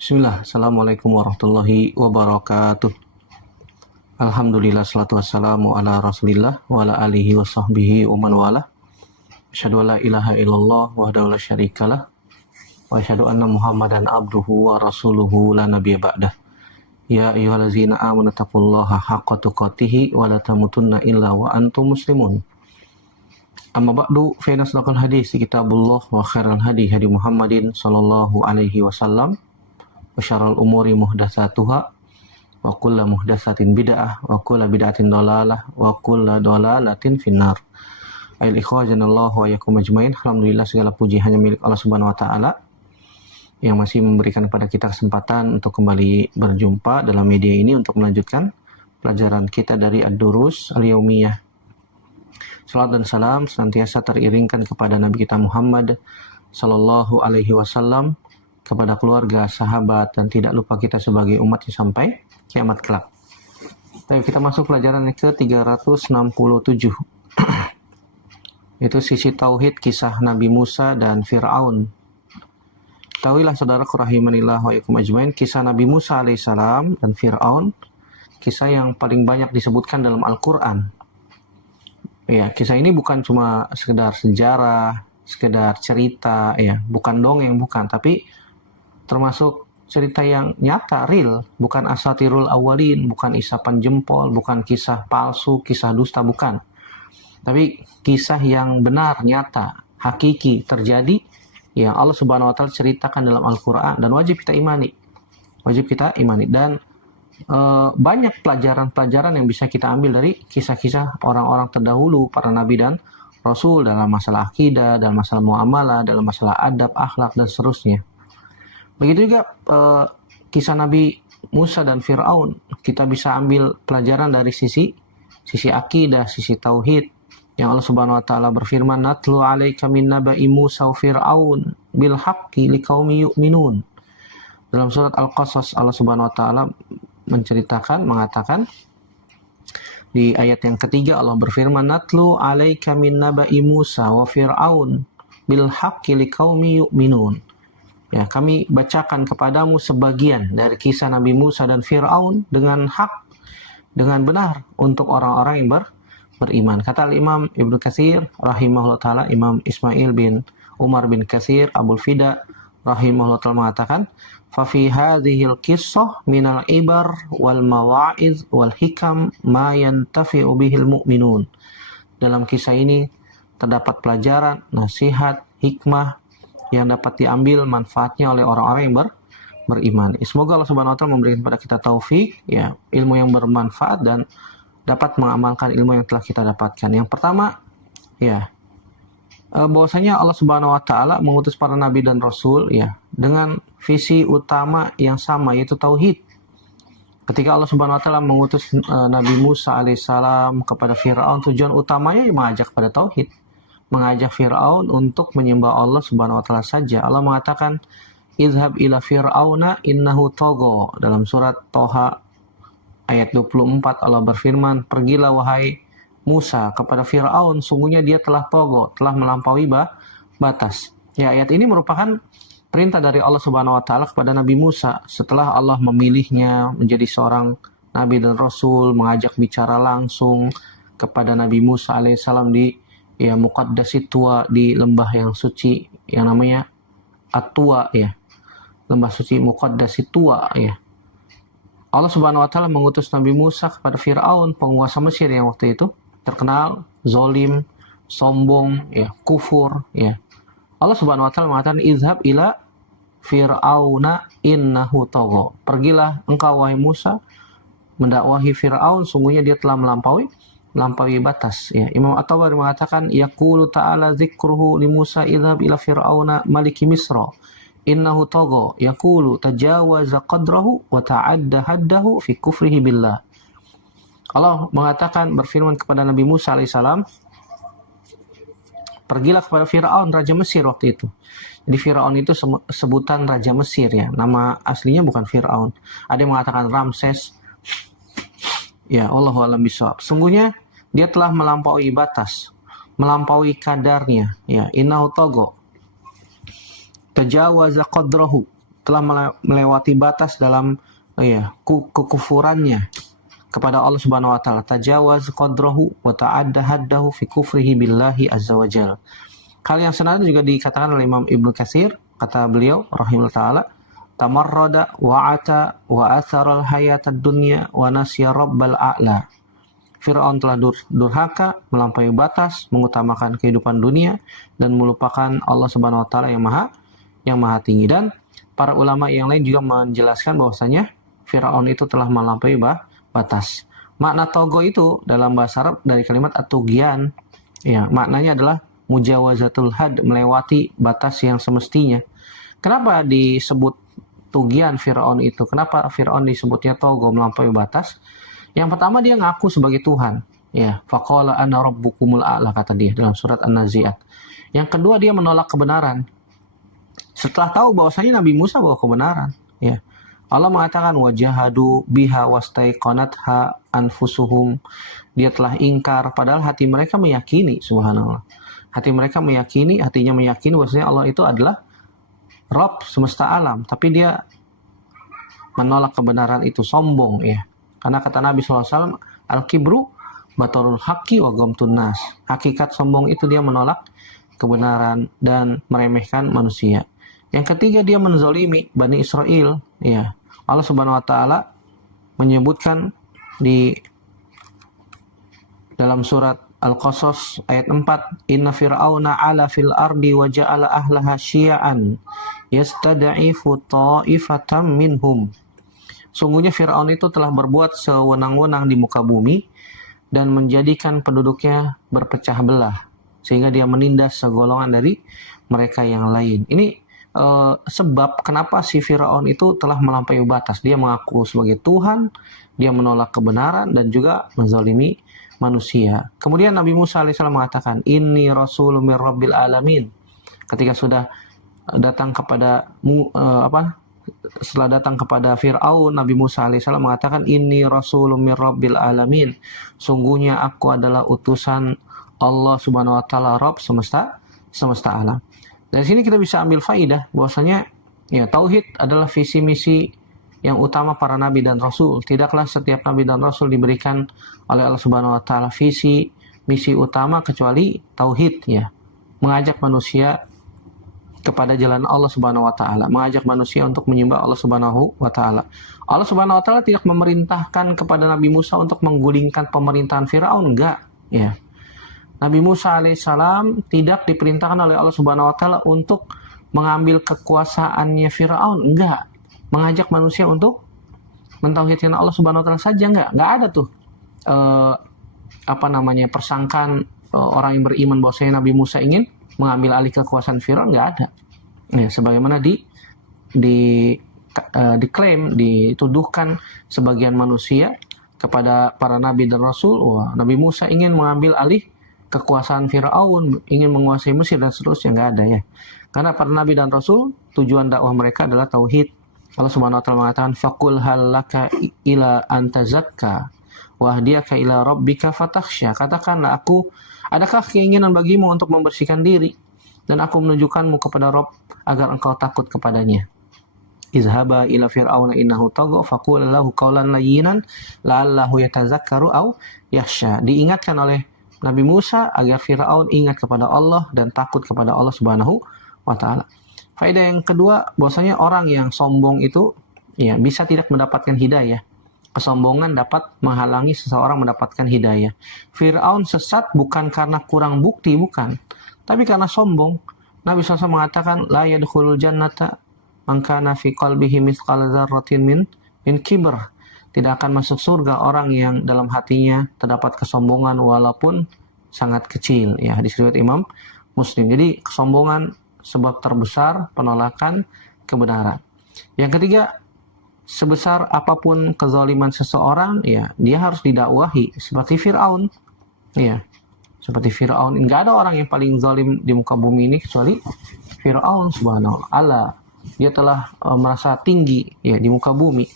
Bismillah, Assalamualaikum warahmatullahi wabarakatuh. Alhamdulillah, salatu wassalamu ala rasulillah wa ala alihi wa sahbihi wa man wala. Asyhadu an la ilaha illallah wahdahu la syarikalah wa asyhadu anna muhammadan abduhu wa rasuluhu la nabiyya ba'dah. Ya ayyuhallazina amanu taqullaha haqqa tuqatih wa la tamutunna illa wa antum muslimun. Amma ba'du, fa inna asdaqal hadits kitabullah wa khairal hadi hadi Muhammadin sallallahu alaihi wasallam wa syarrul umuri muhdatsatuha wa kullu muhdatsatin bid'ah wa kullu bid'atin dhalalah wa kullu dhalalatin finnar. Ayol ikhwah janallahu wa yakum ajmain. Alhamdulillah, segala puji hanya milik Allah Subhanahu wa taala yang masih memberikan kepada kita kesempatan untuk kembali berjumpa dalam media ini untuk melanjutkan pelajaran kita dari Ad-Durus Al-Yaumiyah. Salat dan salam senantiasa teriringkan kepada Nabi kita Muhammad sallallahu alaihi wasallam, kepada keluarga, sahabat, dan tidak lupa kita sebagai umatnya sampai kiamat kelak. Tapi kita masuk pelajaran yang ke-367. Itu sisi tauhid kisah Nabi Musa dan Fir'aun. Ketahuilah saudaraku rahimanillah wa yakum ajmain, kisah Nabi Musa alaihissalam dan Fir'aun, kisah yang paling banyak disebutkan dalam Al-Quran. Ya, kisah ini bukan cuma sekedar sejarah, sekedar cerita, ya, bukan dongeng, bukan, tapi termasuk cerita yang nyata, real, bukan asatirul awalin, bukan isapan jempol, bukan kisah palsu, kisah dusta, bukan. Tapi kisah yang benar, nyata, hakiki, terjadi, yang Allah Subhanahu wa taala ceritakan dalam Al-Quran dan wajib kita imani. Wajib kita imani. Dan banyak pelajaran-pelajaran yang bisa kita ambil dari kisah-kisah orang-orang terdahulu, para nabi dan rasul, dalam masalah akidah, dalam masalah muamalah, dalam masalah adab, akhlak, dan seterusnya. Begitu juga kisah Nabi Musa dan Fir'aun, kita bisa ambil pelajaran dari sisi akidah, sisi tauhid, yang Allah Subhanahu wa taala berfirman, "Natlu 'alaika min naba'i Musa wa Fir'aun bil haqqi liqaumi yu'minun." Dalam surat Al-Qasas, Allah Subhanahu wa taala mengatakan di ayat yang ketiga, Allah berfirman, "Natlu 'alaika min naba'i Musa wa Fir'aun bil haqqi liqaumi yu'minun." Ya, kami bacakan kepadamu sebagian dari kisah Nabi Musa dan Fir'aun dengan hak, dengan benar untuk orang-orang yang beriman. Kata Imam Ibnu Katsir rahimahullah ta'ala, Imam Ismail bin Umar bin Katsir Abul Fida rahimahullah ta'ala mengatakan, "Fafi hadhil qissah minal ibar wal mawa'iz wal hikam ma yantafi'u bihil mu'minun." Dalam kisah ini terdapat pelajaran, nasihat, hikmah yang dapat diambil manfaatnya oleh orang-orang yang beriman. Semoga Allah Subhanahu wa taala memberikan kepada kita taufik, ya, ilmu yang bermanfaat dan dapat mengamalkan ilmu yang telah kita dapatkan. Yang pertama, ya, bahwasanya Allah Subhanahu wa taala mengutus para nabi dan rasul, ya, dengan visi utama yang sama, yaitu tauhid. Ketika Allah Subhanahu wa taala mengutus Nabi Musa alaihissalam kepada Fir'aun, tujuan utamanya mengajak pada tauhid, mengajak Fir'aun untuk menyembah Allah Subhanahu wa taala saja. Allah mengatakan, "Izhab ila Fir'auna innahu tagha." Dalam surat Thaha ayat 24 Allah berfirman, "Pergilah wahai Musa kepada Fir'aun, sungguhnya dia telah tagha, telah melampaui batas." Ya, ayat ini merupakan perintah dari Allah Subhanahu wa taala kepada Nabi Musa setelah Allah memilihnya menjadi seorang nabi dan rasul, mengajak bicara langsung kepada Nabi Musa alaihissalam di Muqaddasi Tua, di lembah yang suci yang namanya At-Tua, ya. Lembah suci Muqaddasi Tua, ya. Allah Subhanahu wa taala mengutus Nabi Musa kepada Fir'aun, penguasa Mesir yang waktu itu terkenal zolim, sombong, ya, kufur, ya. Allah Subhanahu wa taala mengatakan, "Izhab ila Fir'auna innahu tagha." Pergilah engkau wahai Musa mendakwahi Fir'aun, sungguhnya dia telah melampaui batas, ya. Imam At-Tabari mengatakan, yaqulu ta'ala dzikruhu li Musa idhab ila fir'auna maliki Misra innahu tagha yaqulu tajawaza qadrahu wa ta'adda haddahu fi kufrihi billah. Allah mengatakan, berfirman kepada Nabi Musa alaihissalam, pergilah kepada Fir'aun, raja Mesir waktu itu. Jadi Fir'aun itu sebutan raja Mesir, ya. Nama aslinya bukan Fir'aun. Ada yang mengatakan Ramses. Ya, Allahu a'lam bishawab. Sungguhnya dia telah melampaui batas, melampaui kadarnya, ya. Innahu tagha, tajawaza qadrahu, telah melewati batas dalam kekufurannya kepada Allah Subhanahu wa taala. Tajawaz qadrahu wa ta'adda haddahu fi kufrihi billahi azza wa jalla. Hal yang senada juga dikatakan oleh Imam Ibnu Katsir, kata beliau rahimahullah taala, tamarrada wa'ata wa athara al-hayata ad-dunya wa nasiya rabbal a'la. Fir'aun telah durhaka, melampaui batas, mengutamakan kehidupan dunia dan melupakan Allah Subhanahu wa taala yang maha tinggi. Dan para ulama yang lain juga menjelaskan bahwasanya Fir'aun itu telah melampaui batas. Makna togo itu dalam bahasa Arab dari kalimat at-tughyan, ya, maknanya adalah mujawazatul had, melewati batas yang semestinya. Kenapa disebut tughyan Fir'aun itu? Kenapa Fir'aun disebutnya togo, melampaui batas? Yang pertama, dia ngaku sebagai Tuhan, ya, faqala ana rabbukumul a'la, kata dia dalam surat An-Nazi'at. Yang kedua, dia menolak kebenaran. Setelah tahu bahwasanya Nabi Musa bawa kebenaran, ya. Allah mengatakan wajahadu biha wastaiqanatha anfusuhum. Dia telah ingkar padahal hati mereka meyakini, subhanallah. Hatinya meyakini bahwasanya Allah itu adalah Rabb semesta alam, tapi dia menolak kebenaran itu, sombong, ya. Karena kata Nabi SAW, al-kibru batarul haqqi wa ghamtun nas. Hakikat sombong itu dia menolak kebenaran dan meremehkan manusia. Yang ketiga, dia menzalimi Bani Israel, ya. Allah Subhanahu wa taala menyebutkan di dalam surat Al-Qasas ayat 4, inna fir'auna 'ala fil ardi wa ja'ala ahlaha syi'an yastad'ifu ta'ifatan minhum. Sungguhnya Fir'aun itu telah berbuat sewenang-wenang di muka bumi dan menjadikan penduduknya berpecah belah, sehingga dia menindas segolongan dari mereka yang lain. Ini sebab kenapa si Fir'aun itu telah melampaui batas. Dia mengaku sebagai Tuhan, dia menolak kebenaran dan juga menzalimi manusia. Kemudian Nabi Musa alaihissalam mengatakan, inni rasulun mir rabbil alamin. Ketika sudah datang kepada setelah datang kepada Fir'aun, Nabi Musa alaihissalam mengatakan, inni rasulun mir rabbil alamin. Sungguhnya aku adalah utusan Allah Subhanahu wa taala, Rabb semesta alam. Dari sini kita bisa ambil faidah bahwasanya ya, tauhid adalah visi misi yang utama para nabi dan rasul. Tidaklah setiap nabi dan rasul diberikan oleh Allah Subhanahu wa taala visi misi utama kecuali tauhid, ya. Mengajak manusia kepada jalan Allah Subhanahu wa taala, mengajak manusia untuk menyembah Allah Subhanahu wa taala. Allah Subhanahu wa taala tidak memerintahkan kepada Nabi Musa untuk menggulingkan pemerintahan Firaun, enggak, ya. Nabi Musa alaihissalam tidak diperintahkan oleh Allah Subhanahu wa taala untuk mengambil kekuasaannya Firaun, enggak. Mengajak manusia untuk mentauhidkan Allah Subhanahu wa taala saja, enggak ada tuh persangkaan orang yang beriman bahwasanya Nabi Musa ingin mengambil alih kekuasaan Firaun, nggak ada. Ya, sebagaimana diklaim, dituduhkan sebagian manusia kepada para nabi dan rasul, Nabi Musa ingin mengambil alih kekuasaan Firaun, ingin menguasai Mesir dan seterusnya, nggak ada, ya. Karena para nabi dan rasul tujuan dakwah mereka adalah tauhid. Allah Subhanahu wa taala mengatakan, faqul hal laka ila antazakka wahdiyaka ila rabbika fatakhsha. Katakanlah, adakah keinginan bagimu untuk membersihkan diri dan aku menunjukkanmu kepada Rabb agar engkau takut kepadanya. Izhaba ila fir'auna innahu tagha faqul lahu qawlan layyinan la'allahu yatazakkaru aw yakhsha. Diingatkan oleh Nabi Musa agar Firaun ingat kepada Allah dan takut kepada Allah Subhanahu wa taala. Faedah yang kedua, bahwasanya orang yang sombong itu ya bisa tidak mendapatkan hidayah. Kesombongan dapat menghalangi seseorang mendapatkan hidayah. Fir'aun sesat bukan karena kurang bukti, bukan, tapi karena sombong. Nabi SAW mengatakan, la yadkhulul jannata man kana fi qalbihi mithqala dzarratin min kibr. Tidak akan masuk surga orang yang dalam hatinya terdapat kesombongan walaupun sangat kecil. Ya, hadis riwayat Imam Muslim. Jadi kesombongan sebab terbesar penolakan kebenaran. Yang ketiga, sebesar apapun kezaliman seseorang, ya, dia harus didakwahi seperti Fir'aun. Ya, seperti Fir'aun. Enggak ada orang yang paling zalim di muka bumi ini kecuali Fir'aun, subhanallah. Allah, dia telah merasa tinggi, ya, di muka bumi.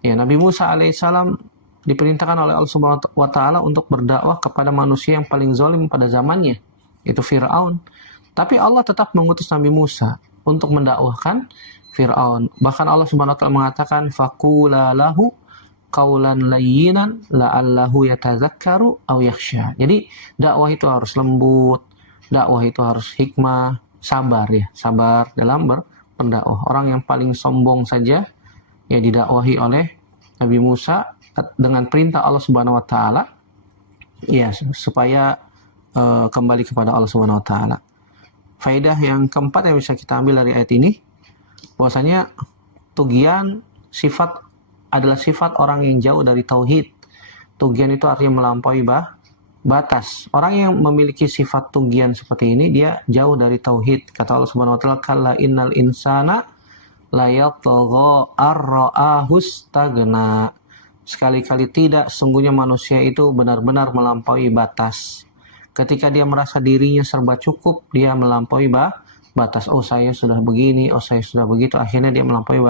Ya, Nabi Musa alaihissalam diperintahkan oleh Allah Subhanahu wa taala untuk berdakwah kepada manusia yang paling zalim pada zamannya, itu Fir'aun. Tapi Allah tetap mengutus Nabi Musa. untuk mendakwahkan Fir'aun. Bahkan Allah Subhanahu wa taala mengatakan faqula lahu qaulan layyinan la'allahu yatadzakkaru aw yakhsha. Jadi dakwah itu harus lembut, dakwah itu harus hikmah, sabar ya, sabar dalam berdakwah. Orang yang paling sombong saja ya didakwahi oleh Nabi Musa dengan perintah Allah Subhanahu wa taala ya supaya kembali kepada Allah Subhanahu wa taala. Faedah yang keempat yang bisa kita ambil dari ayat ini bahwasanya tughyan adalah sifat orang yang jauh dari tauhid. Tughyan itu artinya melampaui batas. Orang yang memiliki sifat tughyan seperti ini dia jauh dari tauhid. Kata Allah Subhanahu wa taala, "Kalla innal insana la yatgha ar-ra'ahu istaghna." Sekali-kali tidak, sungguhnya manusia itu benar-benar melampaui batas. Ketika dia merasa dirinya serba cukup, dia melampaui batas. Oh, saya sudah begini, oh saya sudah begitu. Akhirnya dia melampaui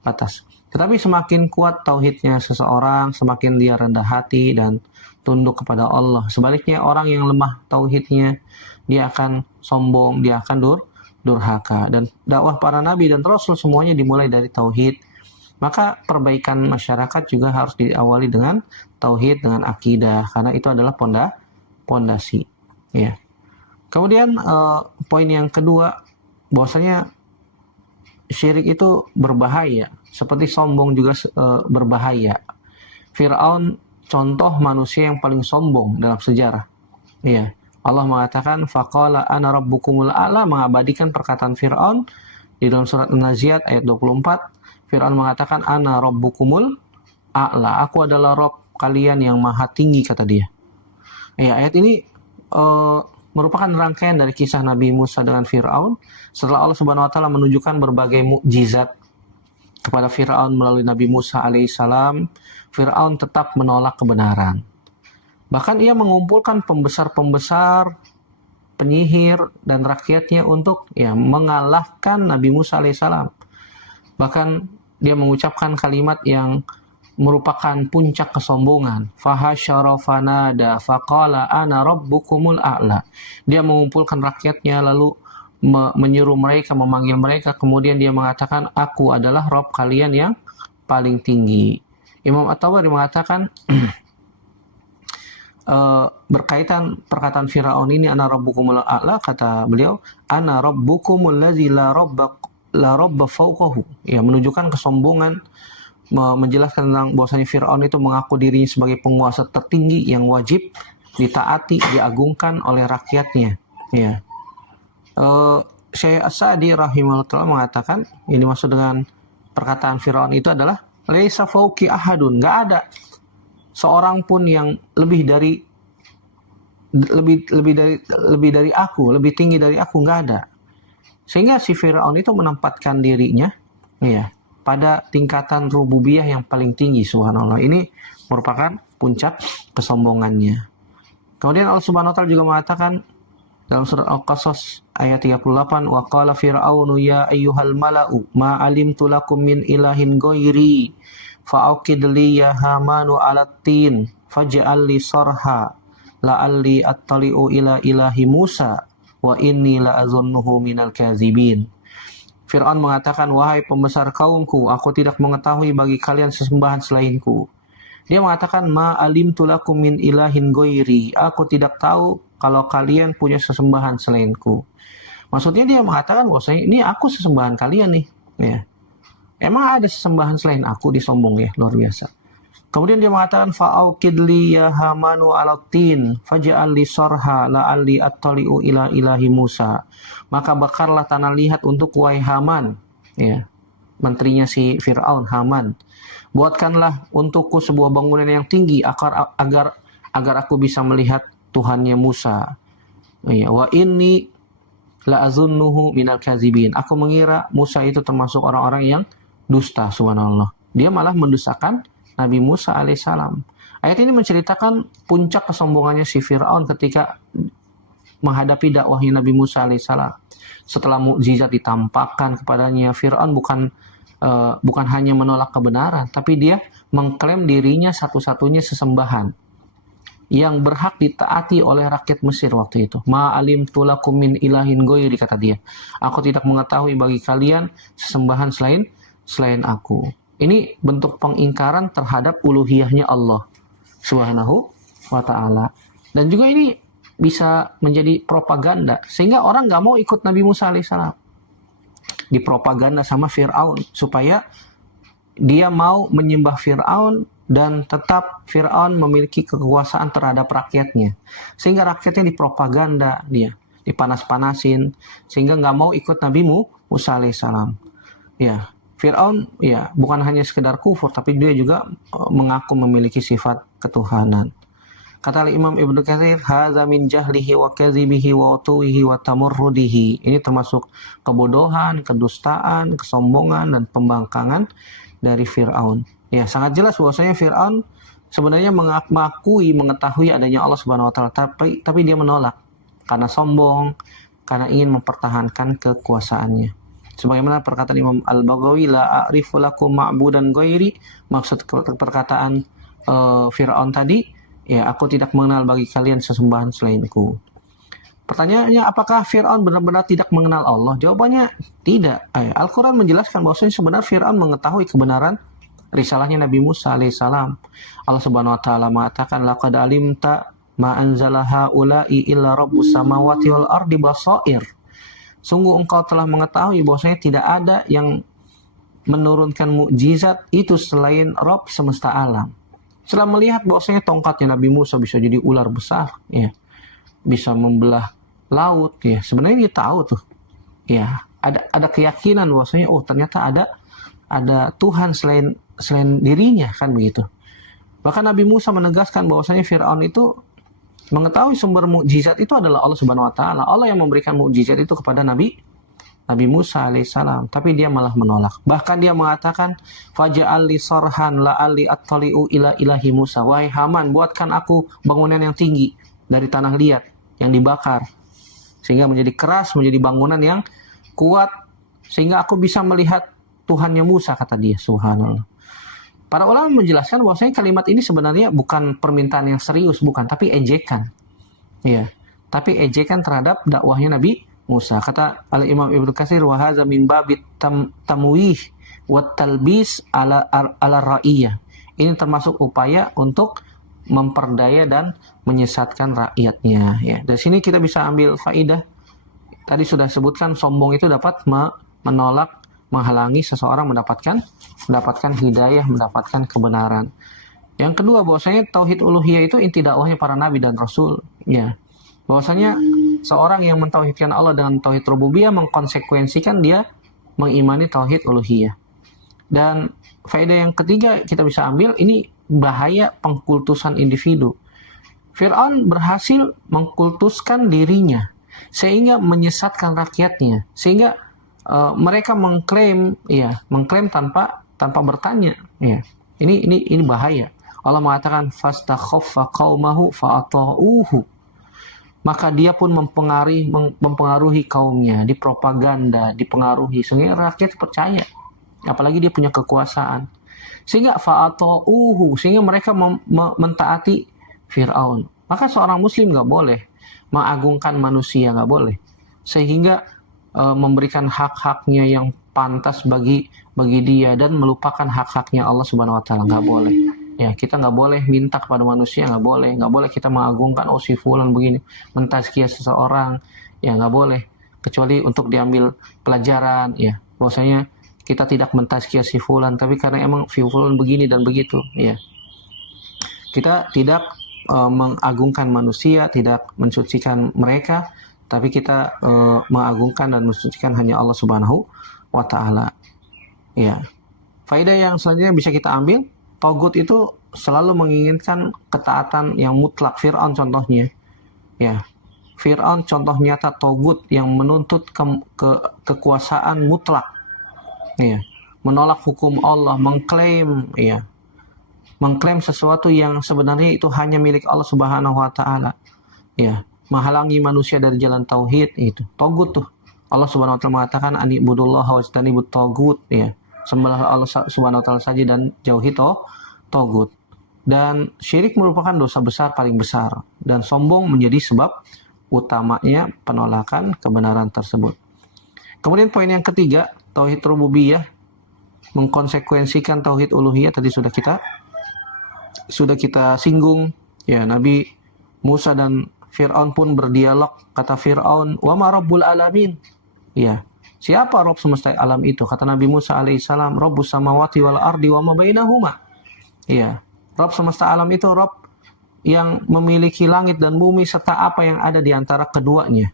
batas. Tetapi semakin kuat tauhidnya seseorang, semakin dia rendah hati dan tunduk kepada Allah. Sebaliknya orang yang lemah tauhidnya, dia akan sombong, dia akan durhaka. Dan dakwah para nabi dan rasul semuanya dimulai dari tauhid. Maka perbaikan masyarakat juga harus diawali dengan tauhid, dengan akidah, karena itu adalah pondasi. Ya. Kemudian poin yang kedua, bahwasanya syirik itu berbahaya, seperti sombong juga berbahaya. Fir'aun contoh manusia yang paling sombong dalam sejarah. Ya. Allah mengatakan faqala ana rabbukumul a'la, mengabadikan perkataan Fir'aun di dalam surat An-Naziat ayat 24. Fir'aun mengatakan ana rabbukumul a'la, aku adalah Rabb kalian yang maha tinggi, kata dia. Ya, ayat ini merupakan rangkaian dari kisah Nabi Musa dengan Fir'aun. Setelah Allah Subhanahu wa taala menunjukkan berbagai mukjizat kepada Fir'aun melalui Nabi Musa alaihissalam, Fir'aun tetap menolak kebenaran. Bahkan ia mengumpulkan pembesar-pembesar, penyihir dan rakyatnya untuk mengalahkan Nabi Musa alaihissalam. Bahkan dia mengucapkan kalimat yang merupakan puncak kesombongan. Fahasyara fanada faqala ana rabbukumul a'la. Dia mengumpulkan rakyatnya lalu menyuruh mereka, memanggil mereka, kemudian dia mengatakan aku adalah Rabb kalian yang paling tinggi. Imam At-Tabari mengatakan berkaitan perkataan Firaun ini ana rabbukumul a'la, kata beliau ana rabbukumul ladzi la rabba fawqahu. Ya, menunjukkan kesombongan, menjelaskan tentang bahwasanya Fir'aun itu mengaku dirinya sebagai penguasa tertinggi yang wajib ditaati, diagungkan oleh rakyatnya. Ya. Syekh As-Sa'di rahimahullah mengatakan, ini maksud dengan perkataan Fir'aun itu adalah laisa fauqi ahadun, enggak ada seorang pun yang lebih dari aku, lebih tinggi dari aku, enggak ada. Sehingga si Fir'aun itu menempatkan dirinya pada tingkatan rububiyah yang paling tinggi, subhanallah. Ini merupakan puncak kesombongannya. Kemudian Allah Subhanahu wa taala juga mengatakan dalam surat Al-Qasas ayat 38, wa qala fir'aunu ya ayyuhal mala'u ma alimtu lakum min ilahin ghairi fa'uqid li ya hamanu 'alat tin faj'al li sarha la'alli attali'u ila ilahi Musa wa inni la'azunnuhu minal kazibin. Fir'aun mengatakan, wahai pembesar kaumku, aku tidak mengetahui bagi kalian sesembahan selainku. Dia mengatakan, ma alimtu lakum min ilahin ghairi, aku tidak tahu kalau kalian punya sesembahan selainku. Maksudnya dia mengatakan bahwasanya ini aku sesembahan kalian nih. Ya. Emang ada sesembahan selain aku, disombong ya, luar biasa. Kemudian dia mengatakan fa'auqid li ya hamanu 'alat tin faj'al li sarha la'alli attali'u ila ilahi Musa. Maka bakarlah tanah liat untuk wahai Haman, ya. Menterinya si Fir'aun, Haman. Buatkanlah untukku sebuah bangunan yang tinggi agar aku bisa melihat Tuhannya Musa. Ya, wa inni la'azunnuhu minal kazibin. Aku mengira Musa itu termasuk orang-orang yang dusta, subhanallah. Dia malah mendustakan Nabi Musa alaihissalam. Ayat ini menceritakan puncak kesombongannya si Fir'aun ketika menghadapi dakwahnya Nabi Musa alaihissalam. Setelah mukjizat ditampakkan kepadanya, Fir'aun bukan hanya menolak kebenaran, tapi dia mengklaim dirinya satu-satunya sesembahan yang berhak ditaati oleh rakyat Mesir waktu itu. Ma alimtu lakum min ilahin ghairi, kata dia. Aku tidak mengetahui bagi kalian sesembahan selain aku. Ini bentuk pengingkaran terhadap uluhiyahnya Allah Subhanahu wa ta'ala. Dan juga ini bisa menjadi propaganda, sehingga orang nggak mau ikut Nabi Musa alaihissalam. Dipropaganda sama Fir'aun, supaya dia mau menyembah Fir'aun dan tetap Fir'aun memiliki kekuasaan terhadap rakyatnya. Sehingga rakyatnya dipropaganda, dia dipanas-panasin, sehingga nggak mau ikut Nabi Musa alaihissalam. Ya, Fir'aun ya bukan hanya sekedar kufur, tapi dia juga mengaku memiliki sifat ketuhanan. Kata Imam Ibnu Katsir, hadza min jahlihi wa kadhibihi wa utuwihi wa tamurrudihi. Ini termasuk kebodohan, kedustaan, kesombongan, dan pembangkangan dari Fir'aun. Ya, sangat jelas bahwasanya Fir'aun sebenarnya mengetahui adanya Allah Subhanahu wa taala, tapi dia menolak karena sombong, karena ingin mempertahankan kekuasaannya. Sebagaimana perkataan Imam Al-Baghawi, la a'rifu lakum ma'budan ghairi, maksud perkataan Fir'aun tadi, ya, aku tidak mengenal bagi kalian sesembahan selainku. Pertanyaannya, apakah Fir'aun benar-benar tidak mengenal Allah? Jawabannya tidak. Al-Quran menjelaskan bahwasanya sebenarnya Fir'aun mengetahui kebenaran risalahnya Nabi Musa alaihissalam. Allah Subhanahu wa taala mengatakan, laqad alimta ma anzala haula'i illa rabbus samawati wal ardi basair. Sungguh engkau telah mengetahui bahwasanya tidak ada yang menurunkan mukjizat itu selain Rabb semesta alam. Setelah melihat bahwasanya tongkatnya Nabi Musa bisa jadi ular besar, ya, bisa membelah laut, ya, sebenarnya dia tahu tuh, ya, ada keyakinan bahwasanya ternyata ada Tuhan selain dirinya, kan begitu. Bahkan Nabi Musa menegaskan bahwasanya Fir'aun itu mengetahui sumber mukjizat itu adalah Allah Subhanahu wa taala. Allah yang memberikan mukjizat itu kepada Nabi Musa alaihissalam, tapi dia malah menolak. Bahkan dia mengatakan, faja'al li sarhan la'alli attali'u ila ilahi Musa. Wahai Haman, buatkan aku bangunan yang tinggi dari tanah liat yang dibakar, sehingga menjadi keras, menjadi bangunan yang kuat, sehingga aku bisa melihat Tuhannya Musa, kata dia. Subhanallah. Para ulama menjelaskan bahwasanya kalimat ini sebenarnya bukan permintaan yang serius, bukan, tapi ejekan. Ya, tapi ejekan terhadap dakwahnya Nabi Musa. Kata Al-Imam Ibnu Katsir, wa hadza min babit tamwih wa talbis ala ra'iyah. Ini termasuk upaya untuk memperdaya dan menyesatkan rakyatnya, ya. Dari sini kita bisa ambil faidah. Tadi sudah sebutkan sombong itu dapat menolak, menghalangi seseorang mendapatkan hidayah, mendapatkan kebenaran. Yang kedua, bahwasanya tauhid uluhiyah itu inti dakwahnya para nabi dan rasul, ya. Bahwasanya seorang yang mentauhidkan Allah dengan tauhid rububiyah mengkonsekuensikan dia mengimani tauhid uluhiyah. Dan faedah yang ketiga kita bisa ambil, ini bahaya pengkultusan individu. Fir'aun berhasil mengkultuskan dirinya sehingga menyesatkan rakyatnya, sehingga mereka mengklaim tanpa bertanya, ya. Ini bahaya. Allah mengatakan, fastakhaffa qaumahu fa'ata'uhu. Maka dia pun mempengaruhi kaumnya, dipropaganda, dipengaruhi, sehingga rakyat percaya. Apalagi dia punya kekuasaan. Sehingga fa'ata'uhu, sehingga mereka mentaati Fir'aun. Maka seorang muslim nggak boleh mengagungkan manusia, nggak boleh. Sehingga memberikan hak-haknya yang pantas bagi dia dan melupakan hak-haknya Allah Subhanahu wa taala, nggak boleh. Ya, kita nggak boleh minta kepada manusia, nggak boleh kita mengagungkan si fulan begini, mentazkiyah seseorang, ya nggak boleh, kecuali untuk diambil pelajaran, ya, bahwasanya kita tidak mentazkiyah si fulan, tapi karena emang si fulan begini dan begitu, ya. Kita tidak mengagungkan manusia, tidak mensucikan mereka, tapi kita mengagungkan dan mensucikan hanya Allah Subhanahu wa taala, ya. Faedah yang selanjutnya bisa kita ambil, Togut itu selalu menginginkan ketaatan yang mutlak. Fir'aun contohnya, ya. Fir'aun contoh nyata Togut yang menuntut kekuasaan mutlak, ya. Menolak hukum Allah, mengklaim sesuatu yang sebenarnya itu hanya milik Allah Subhanahu wa taala, ya. Menghalangi manusia dari jalan tauhid, itu Togut tuh. Allah Subhanahu wa taala mengatakan, anibudullaha wajtanibut togut, ya. Sembahlah Allah Subhanahu wa taala saja dan jauhi togut. Dan syirik merupakan dosa besar paling besar. Dan sombong menjadi sebab utamanya penolakan kebenaran tersebut. Kemudian poin yang ketiga, tauhid rububiyah mengkonsekuensikan tauhid uluhiyah. Tadi sudah kita singgung. Ya, Nabi Musa dan Fir'aun pun berdialog. Kata Fir'aun, wa ma rabbul alamin. Ya, siapa Rabb semesta alam itu? Kata Nabi Musa alaihissalam, Rabbus samawati wal ardi wa ma bainahuma. Ya, Rabb semesta alam itu Rabb yang memiliki langit dan bumi serta apa yang ada di antara keduanya.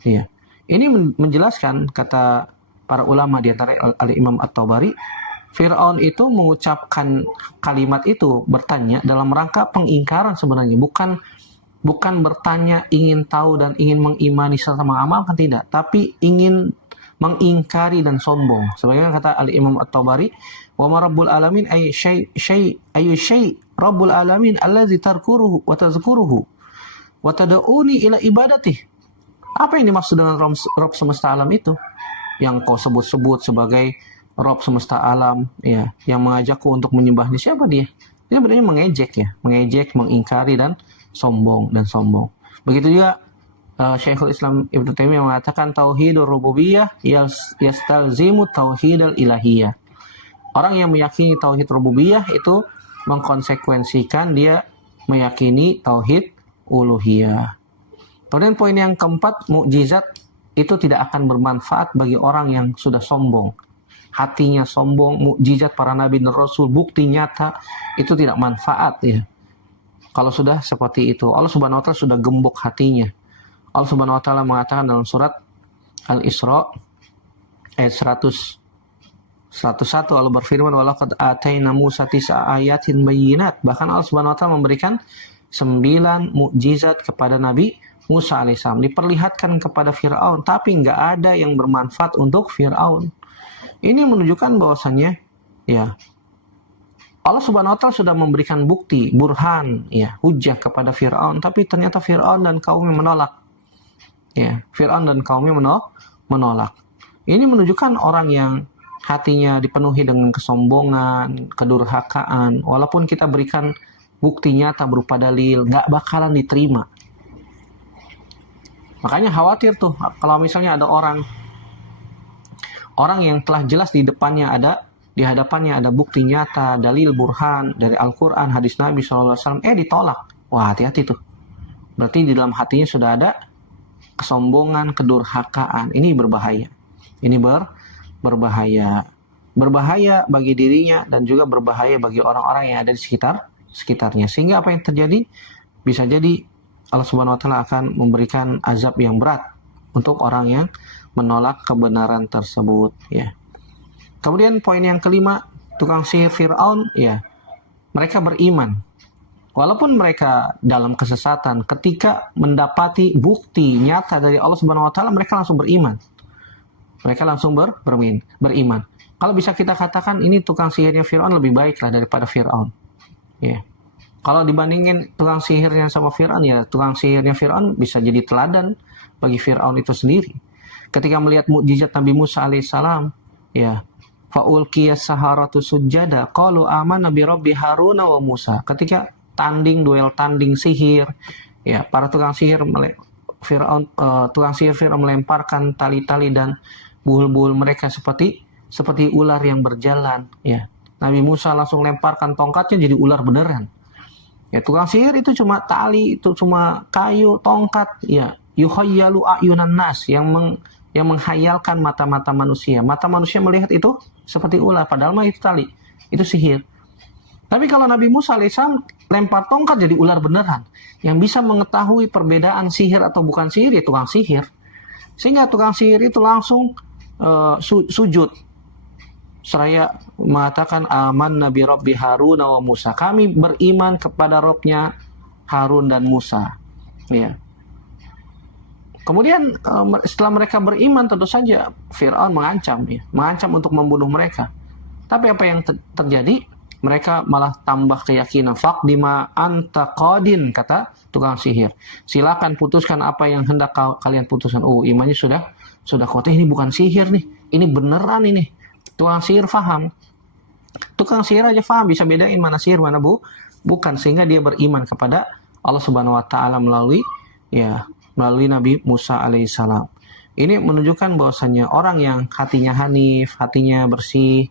Ya. Ini menjelaskan, kata para ulama di antara Al-Imam At-Tabari, Fir'aun itu mengucapkan kalimat itu, bertanya dalam rangka pengingkaran sebenarnya, bukan bertanya ingin tahu dan ingin mengimani serta mengamalkan, tidak, tapi ingin mengingkari dan sombong. Sebagaimana kata Al-Imam At-Tabari, wa ma rabbul alamin ay syai rabbul alamin allazi tarkuruhu wa tazkuruhu wa tad'uni ila ibadatih. Apa yang dimaksud dengan Rabb semesta alam itu? Yang kau sebut-sebut sebagai Rabb semesta alam, ya, yang mengajakku untuk menyembahnya. Siapa dia? Dia sebenarnya mengejek, mengingkari dan sombong. Begitu juga Syekhul Islam Ibnu Taimiyah mengatakan tauhidur rububiyah yastalzimu tauhidal ilahiyah. Orang yang meyakini tauhid rububiyah itu mengkonsekuensikan dia meyakini tauhid uluhiyah. Kemudian poin yang keempat, mukjizat itu tidak akan bermanfaat bagi orang yang sudah sombong. Hatinya sombong, mukjizat para nabi dan rasul, bukti nyata itu tidak manfaat, ya. Kalau sudah seperti itu, Allah Subhanahu wa taala sudah gembok hatinya. Allah Subhanahu wa taala mengatakan dalam surat Al-Isra ayat 101, Allah berfirman, walaqad ataina Musa tis'a ayatin bayyinat. Bahkan Allah Subhanahu wa taala memberikan 9 mukjizat kepada Nabi Musa alaihissalam, diperlihatkan kepada Fir'aun, tapi nggak ada yang bermanfaat untuk Fir'aun. Ini menunjukkan bahwasannya, ya, Allah Subhanahu wa taala sudah memberikan bukti, burhan, ya, hujah kepada Fir'aun, tapi ternyata Fir'aun dan kaumnya menolak. Ya, Fir'aun dan kaumnya menolak. Ini menunjukkan orang yang hatinya dipenuhi dengan kesombongan, kedurhakaan, walaupun kita berikan bukti nyata berupa dalil, nggak bakalan diterima. Makanya khawatir tuh kalau misalnya ada orang yang telah jelas di hadapannya ada bukti nyata, dalil burhan dari Al-Quran, hadis Nabi SAW, ditolak. Wah, hati-hati tuh. Berarti di dalam hatinya sudah ada kesombongan, kedurhakaan. Ini berbahaya. Berbahaya bagi dirinya dan juga berbahaya bagi orang-orang yang ada di sekitarnya. Sehingga apa yang terjadi? Bisa jadi Allah Subhanahu wa taala akan memberikan azab yang berat untuk orang yang menolak kebenaran tersebut, ya. Kemudian poin yang kelima, tukang sihir Fir'aun, ya, mereka beriman. Walaupun mereka dalam kesesatan, ketika mendapati bukti nyata dari Allah Subhanahu wa taala, mereka langsung beriman. Mereka langsung beriman. Kalau bisa kita katakan ini tukang sihirnya Fir'aun lebih baik lah daripada Fir'aun. Ya. Kalau dibandingin tukang sihirnya sama Fir'aun, ya tukang sihirnya Fir'aun bisa jadi teladan bagi Fir'aun itu sendiri. Ketika melihat mukjizat Nabi Musa alaihissalam, ya, faulqiyas saharatu sujada qalu amanna bi rabbi Haruna wa Musa. Ketika duel tanding sihir, ya, para tukang sihir Fir'aun melemparkan tali-tali dan buhul-buhul mereka seperti ular yang berjalan, ya. Nabi Musa langsung lemparkan tongkatnya jadi ular beneran. Ya, tukang sihir itu cuma tali, itu cuma kayu, tongkat, ya. Yukhayyalu a'yunan nas, yang menghayalkan mata-mata manusia. Mata manusia melihat itu seperti ular, padahal mah itu tali, itu sihir. Tapi kalau Nabi Musa alaihissalam lempar tongkat jadi ular beneran. Yang bisa mengetahui perbedaan sihir atau bukan sihir, ya tukang sihir. Sehingga tukang sihir itu langsung sujud. Seraya mengatakan aman Nabi Rabbi Harun wa Musa. Kami beriman kepada Robnya Harun dan Musa. Ya. Kemudian setelah mereka beriman, tentu saja Fir'aun mengancam untuk membunuh mereka. Tapi apa yang terjadi? Mereka malah tambah keyakinan. Faqdima anta qadin, kata tukang sihir. Silakan putuskan apa yang hendak kalian putuskan. Imannya sudah kuat. Ini bukan sihir nih. Ini beneran ini. Tukang sihir faham. Tukang sihir aja faham, bisa bedain mana sihir, mana Bukan, sehingga dia beriman kepada Allah Subhanahu wa taala melalui Nabi Musa alaihissalam. Ini menunjukkan bahwasanya orang yang hatinya hanif, hatinya bersih,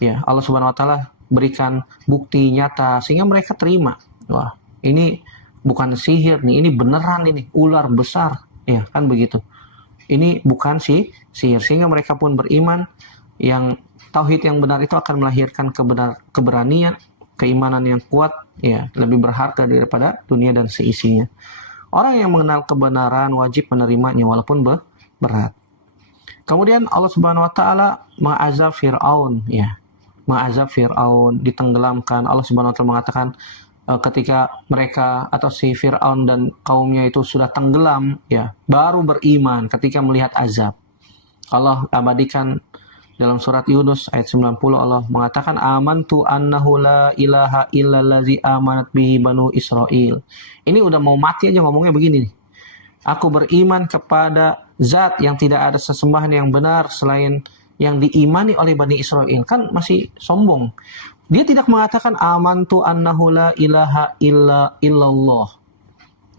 Allah Subhanahu wa taala berikan bukti nyata sehingga mereka terima. Wah, ini bukan sihir nih, ini beneran, ini ular besar, kan begitu. Ini bukan sihir, sehingga mereka pun beriman. Yang tauhid yang benar itu akan melahirkan keberanian, keimanan yang kuat, lebih berharga daripada dunia dan seisinya. Orang yang mengenal kebenaran wajib menerimanya walaupun berat. Kemudian Allah Subhanahu wa taala mengazab Firaun, mengazab Firaun, ditenggelamkan. Allah Subhanahu wa taala mengatakan ketika mereka atau si Firaun dan kaumnya itu sudah tenggelam, baru beriman ketika melihat azab. Allah abadikan dalam surat Yunus ayat 90, Allah mengatakan amantu annahu la ilaha illallazi amanat bihi banu Israil. Ini udah mau mati aja ngomongnya begini nih. Aku beriman kepada zat yang tidak ada sesembahan yang benar selain yang diimani oleh Bani Israel. Kan masih sombong. Dia tidak mengatakan amantu annahu la ilaha illallah.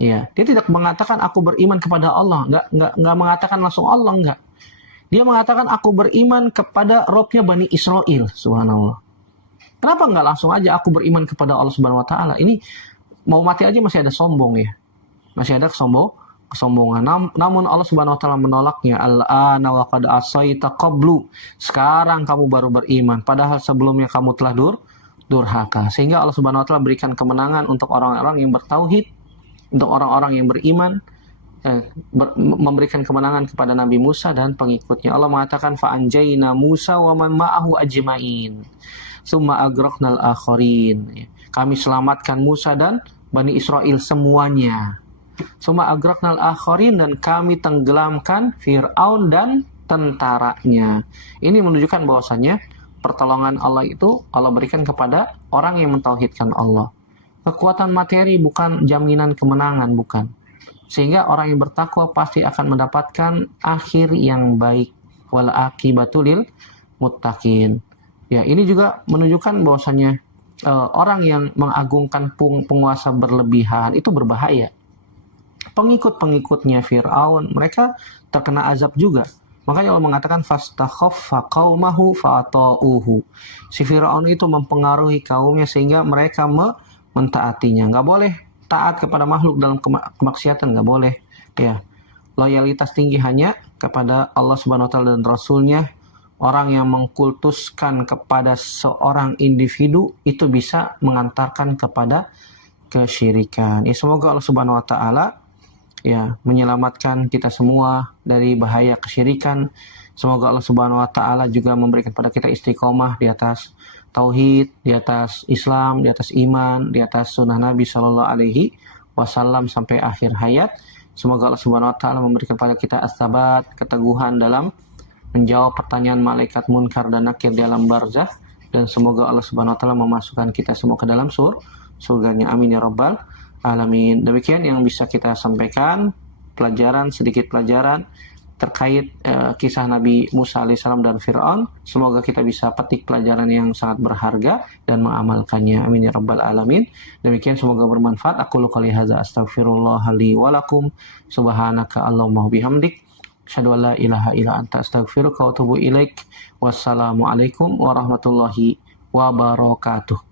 Dia tidak mengatakan aku beriman kepada Allah. Enggak mengatakan langsung Allah, enggak. Dia mengatakan aku beriman kepada Robnya Bani Israel. Subhanallah. Kenapa enggak langsung aja aku beriman kepada Allah Subhanahu wa taala? Ini mau mati aja masih ada sombong, masih ada kesombongan. Namun Allah Subhanahu wa taala menolaknya. Al-ana wa qad asaita qablu. Sekarang kamu baru beriman, padahal sebelumnya kamu telah durhaka. Sehingga Allah Subhanahu wa taala berikan kemenangan untuk orang-orang yang bertauhid, untuk orang-orang yang beriman, memberikan kemenangan kepada Nabi Musa dan pengikutnya. Allah mengatakan fa'anjayna Musa wa man ma'ahu ajma'in. Summa agraqnal akharin. Kami selamatkan Musa dan Bani Israel semuanya. Suma agraqnal akharin, dan kami tenggelamkan Fir'aun dan tentaranya. Ini menunjukkan bahwasanya pertolongan Allah itu Allah berikan kepada orang yang mentauhidkan Allah. Kekuatan materi bukan jaminan kemenangan, bukan. Sehingga orang yang bertakwa pasti akan mendapatkan akhir yang baik. Wal aqibatu lil muttaqin. Ini juga menunjukkan bahwasanya orang yang mengagungkan penguasa berlebihan itu berbahaya. Pengikut-pengikutnya Fir'aun, mereka terkena azab juga. Makanya Allah mengatakan fastakhaffa qaumahu fa'ata'uhu. Si Fir'aun itu mempengaruhi kaumnya sehingga mereka mentaatinya. Nggak boleh taat kepada makhluk dalam kemaksiatan, nggak boleh. Loyalitas tinggi hanya kepada Allah Subhanahu wa taala dan Rasulnya. Orang yang mengkultuskan kepada seorang individu itu bisa mengantarkan kepada kesyirikan. Semoga Allah Subhanahu wa taala menyelamatkan kita semua dari bahaya kesyirikan. Semoga Allah Subhanahu wa taala juga memberikan pada kita istiqomah di atas tauhid, di atas Islam, di atas iman, di atas sunnah Nabi Shallallahu Alaihi Wasallam sampai akhir hayat. Semoga Allah Subhanahu wa taala memberikan pada kita as-sabat, keteguhan dalam menjawab pertanyaan malaikat munkar dan nakir di alam barzakh, dan semoga Allah Subhanahu wa taala memasukkan kita semua ke dalam surganya. Amin ya rabbal alamin. Demikian yang bisa kita sampaikan, sedikit pelajaran terkait kisah Nabi Musa alaihissalam dan Fir'aun. Semoga kita bisa petik pelajaran yang sangat berharga dan mengamalkannya. Amin ya rabbal alamin. Demikian semoga bermanfaat. Aku qouli hadza astaghfirullah li wa lakum. Subhanaka Allahumma bihamdik. Asyhadu an la ilaha illa anta astaghfiruka wa atubu ilaik. Wassalamualaikum warahmatullahi wabarakatuh.